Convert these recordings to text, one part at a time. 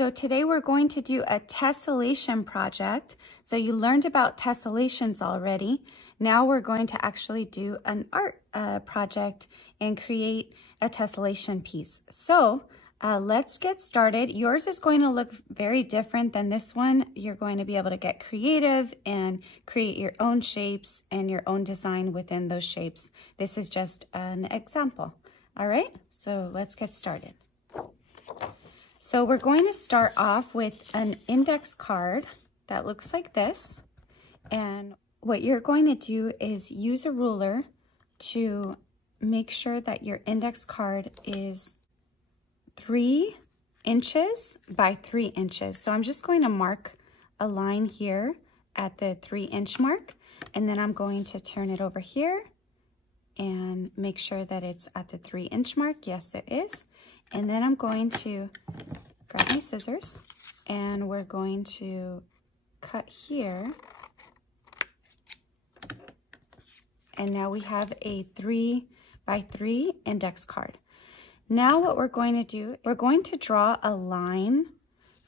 So today we're going to do a tessellation project. So you learned about tessellations already. Now we're going to actually do an art project and create a tessellation piece. So let's get started. Yours is going to look very different than this one. You're going to be able to get creative and create your own shapes and your own design within those shapes. This is just an example. All right, so let's get started. So we're going to start off with an index card that looks like this. And what you're going to do is use a ruler to make sure that your index card is 3 inches by 3 inches. So I'm just going to mark a line here at the 3-inch mark, and then I'm going to turn it over here and make sure that it's at the 3-inch mark. Yes, it is. And then I'm going to grab my scissors and we're going to cut here. And now we have a 3 by 3 index card. Now what we're going to do, we're going to draw a line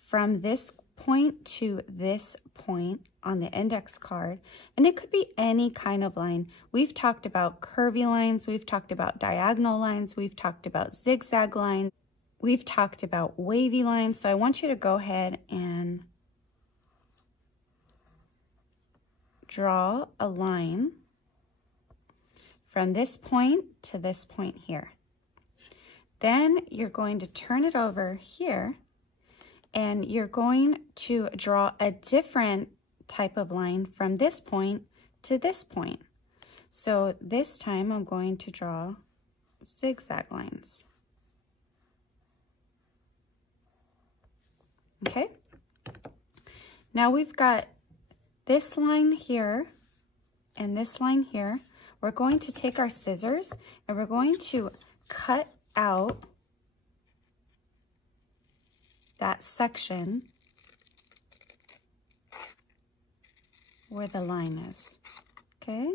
from this point to this point on the index card. And it could be any kind of line. We've talked about curvy lines, we've talked about diagonal lines, we've talked about zigzag lines, we've talked about wavy lines. So I want you to go ahead and draw a line from this point to this point here. Then you're going to turn it over here and you're going to draw a different type of line from this point to this point. So this time I'm going to draw zigzag lines. Okay, now we've got this line here and this line here. We're going to take our scissors and we're going to cut out that section where the line is. Okay,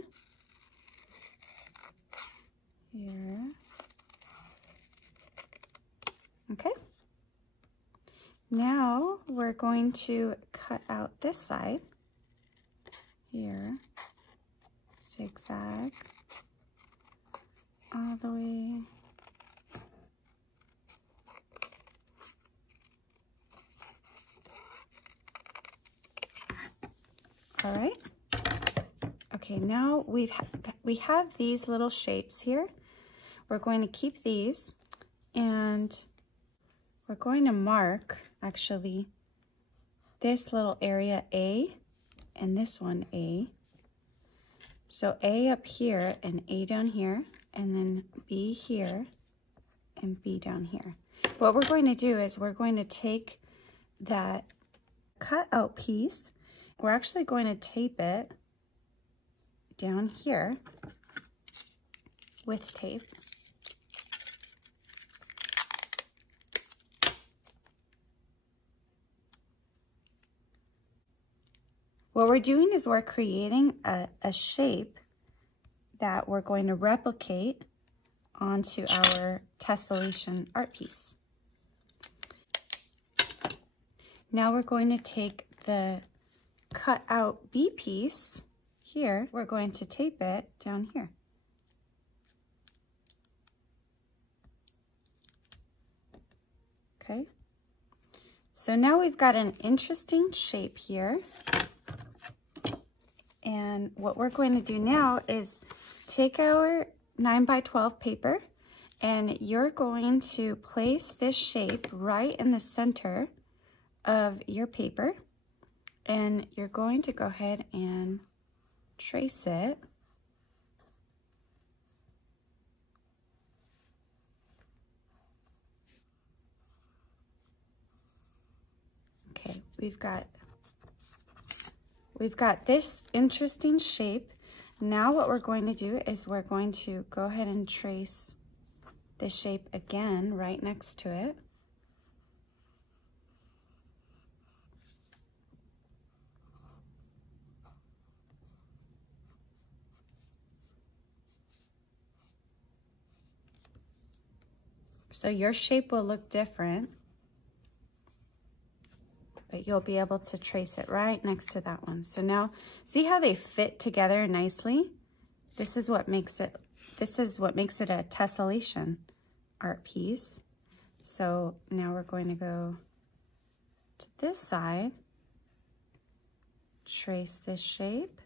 here. Okay. Now we're going to cut out this side here, zigzag all the way. All right. Okay, now we have these little shapes here. We're going to keep these and we're going to mark actually this little area A and this one A. So A up here and A down here, and then B here and B down here. What we're going to do is we're going to take that cut out piece. We're actually going to tape it down here with tape. What we're doing is we're creating a shape that we're going to replicate onto our tessellation art piece. Now we're going to take the cut out B piece here. We're going to tape it down here. Okay. So now we've got an interesting shape here. And what we're going to do now is take our 9 by 12 paper and you're going to place this shape right in the center of your paper. And you're going to go ahead and trace it. Okay, we've got this interesting shape. Now what we're going to do is we're going to go ahead and trace this shape again right next to it. So your shape will look different. but you'll be able to trace it right next to that one. So now, see how they fit together nicely? This is what makes it a tessellation art piece. So now we're going to go to this side, trace this shape.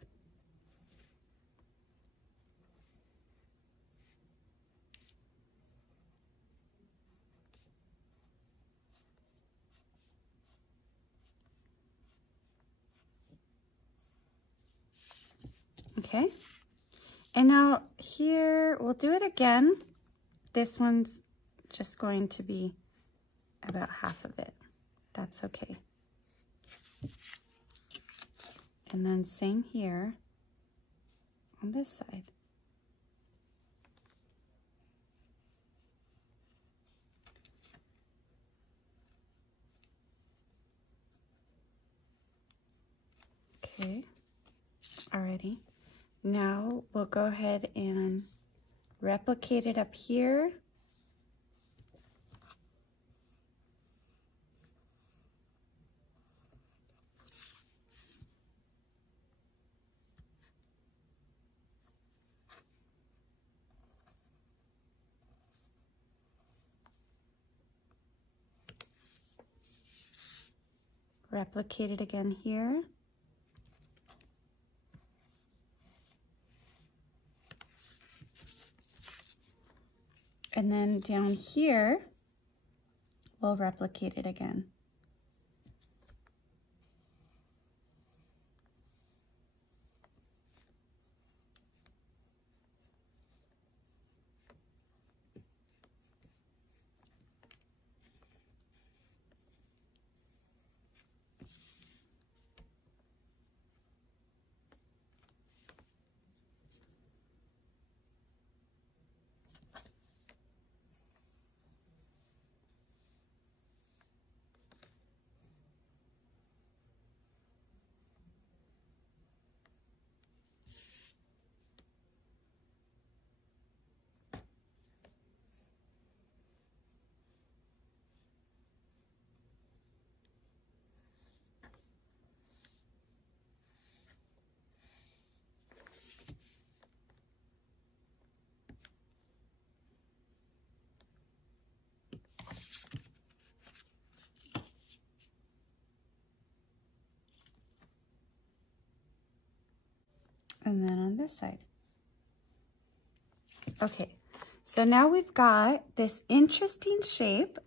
Okay, and now here, we'll do it again. This one's just going to be about half of it. That's okay. And then same here on this side. Okay, alrighty. Now we'll go ahead and replicate it up here. Replicate it again here. And then down here, we'll replicate it again. And then on this side. Okay, so now we've got this interesting shape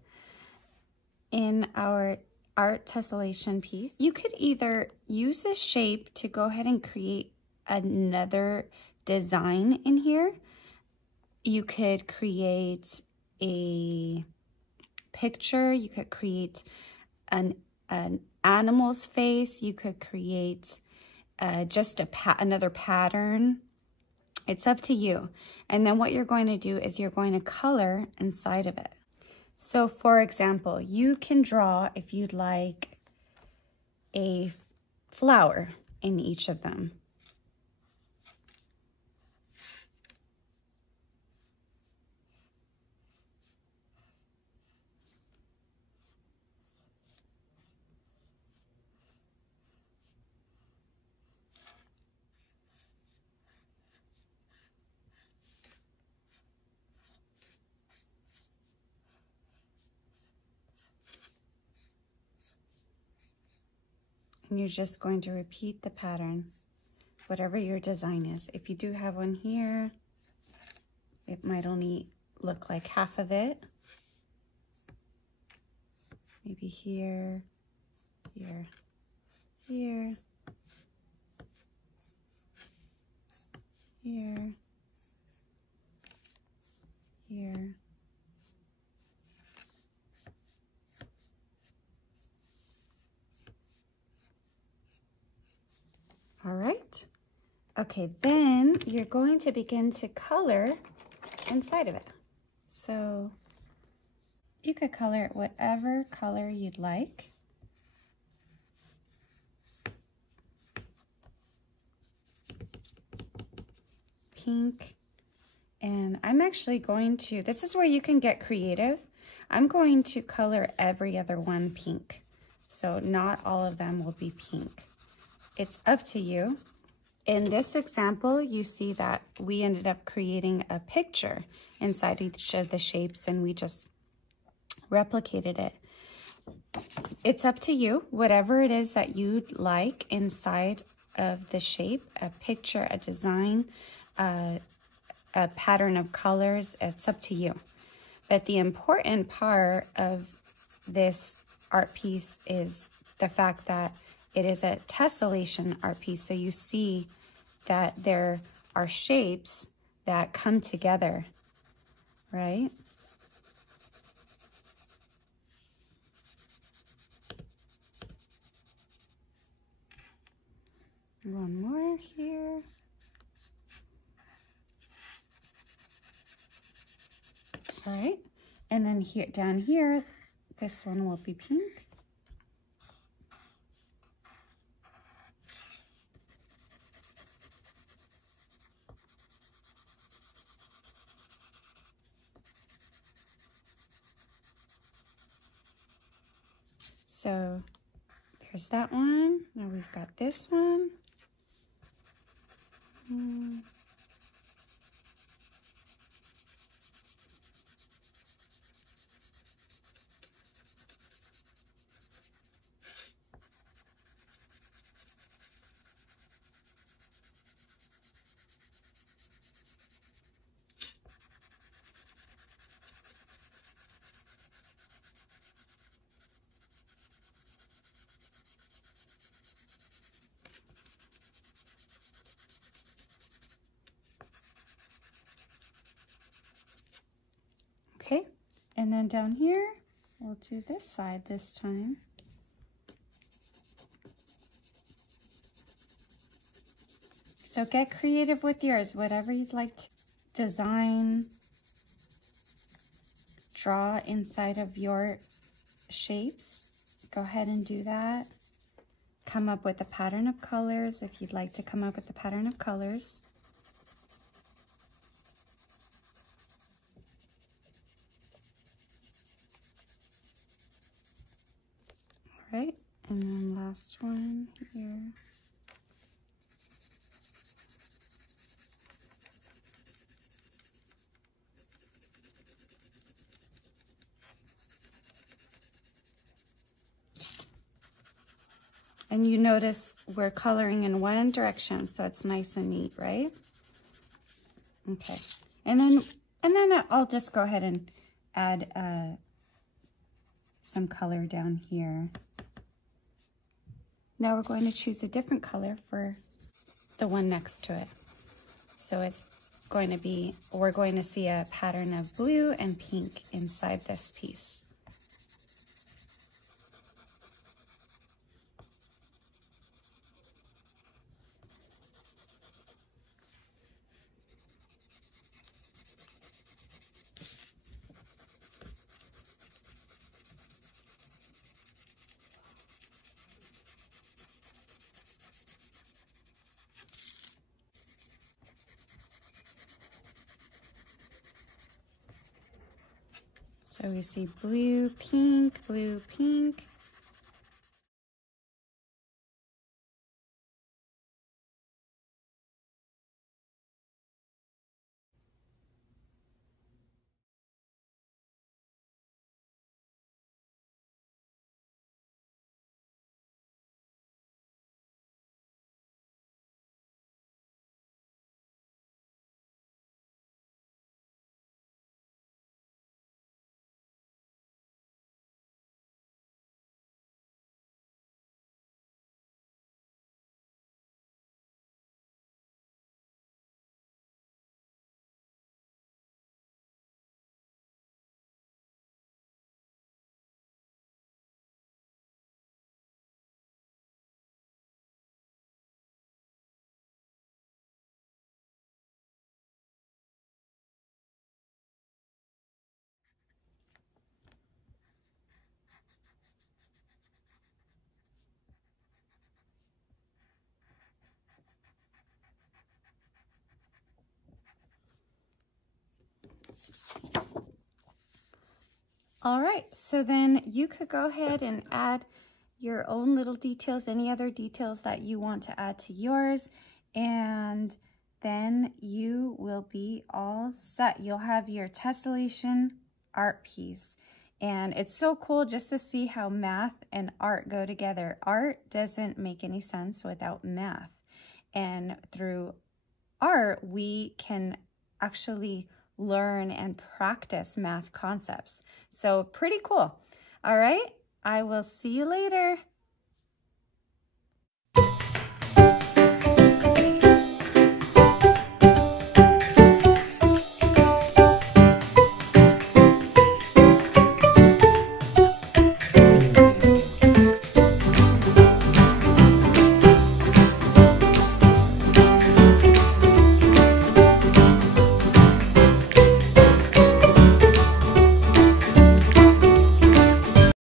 in our art tessellation piece. You could either use this shape to go ahead and create another design in here. You could create a picture, you could create an animal's face, you could create just another pattern. It's up to you. And then what you're going to do is you're going to color inside of it. So for example, you can draw, if you'd like, a flower in each of them. And you're just going to repeat the pattern, whatever your design is. If you do have one here, it might only look like half of it. Maybe here, here, here, here, here. All right. Okay, then you're going to begin to color inside of it. So you could color it whatever color you'd like. Pink. And I'm actually going to, this is where you can get creative. I'm going to color every other one pink. So not all of them will be pink. It's up to you. In this example, you see that we ended up creating a picture inside each of the shapes and we just replicated it. It's up to you, whatever it is that you'd like inside of the shape, a picture, a design, a pattern of colors, it's up to you. But the important part of this art piece is the fact that it is a tessellation art piece. So you see that there are shapes that come together, right? One more here. All right, and then here, down here, this one will be pink. So there's that one. Now we've got this one. Okay, and then down here, we'll do this side this time. So get creative with yours, whatever you'd like to design, draw inside of your shapes. Go ahead and do that. Come up with a pattern of colors if you'd like to come up with a pattern of colors. All right, and then last one here. And you notice we're coloring in one direction, so it's nice and neat, right? Okay, and then I'll just go ahead and add some color down here. Now we're going to choose a different color for the one next to it. So it's going to be, we're going to see a pattern of blue and pink inside this piece. So we see blue, pink, blue, pink. All right, so then you could go ahead and add your own little details, any other details that you want to add to yours, and then you will be all set. You'll have your tessellation art piece. And it's so cool just to see how math and art go together. Art doesn't make any sense without math. And through art, we can actually learn and practice math concepts. So pretty cool. All right, I will see you later.